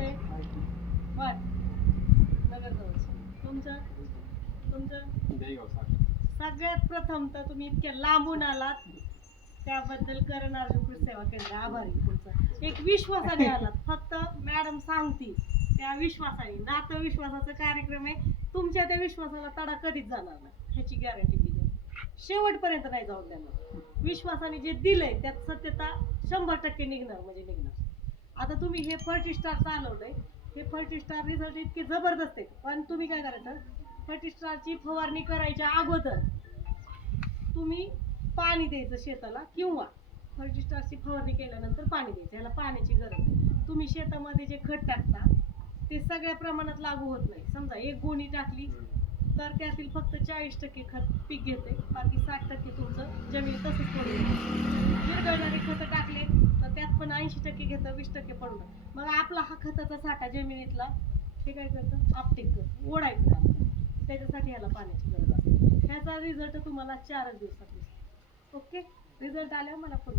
आहे? बर, नगरजवळचं. तुमचं सगळ्यात प्रथम तर तुम्ही इतक्या लांबून आलात त्याबद्दल करण अर्जुन कृषी सेवा केंद्र आभारी तुमचा. एक विश्वासाने आलात, फक्त मॅडम सांगतील त्या विश्वासाने. नातं विश्वासाचा कार्यक्रम आहे. तुमच्या त्या विश्वासाला तडा कधीच जाणार नाही ह्याची गॅरंटी मी देते. शेवटपर्यंत नाही जाऊन देणार. विश्वासाने जे दिलंय त्यात सत्यता 100% निघणार म्हणजे निघणार. आता तुम्ही हे 40 स्टार चालवलंय, हे 40 स्टार रिझल्ट इतके जबरदस्त आहेत, पण तुम्ही काय करायचं, 40 स्टारची फवारणी करायच्या अगोदर तुम्ही पाणी द्यायचं शेताला, किंवा 40 स्टारची फवारणी केल्यानंतर पाणी द्यायचं. याला पाण्याची गरज आहे. तुम्ही शेतामध्ये जे खत टाकता ते सगळ्या प्रमाणात लागू होत नाही. समजा 1 गोणी टाकली तर त्यातील फक्त 40% खत पीक घेते, बाकी 60% तुमचं जमीन तसंच पडून. विरघळणारे खतं टाकले तर त्यात पण 80% घेतं, 20% पडून. मग आपला हा खताचा साठा जमिनीतला हे काय करतं, आपटेक करतं, ओढायचं काम करतं. त्याच्यासाठी ह्याला पाण्याची गरज असते. ह्याचा रिझल्ट तुम्हाला 4 दिवसात दिसतो. ओके, रिझल्ट आल्यावर मला फोन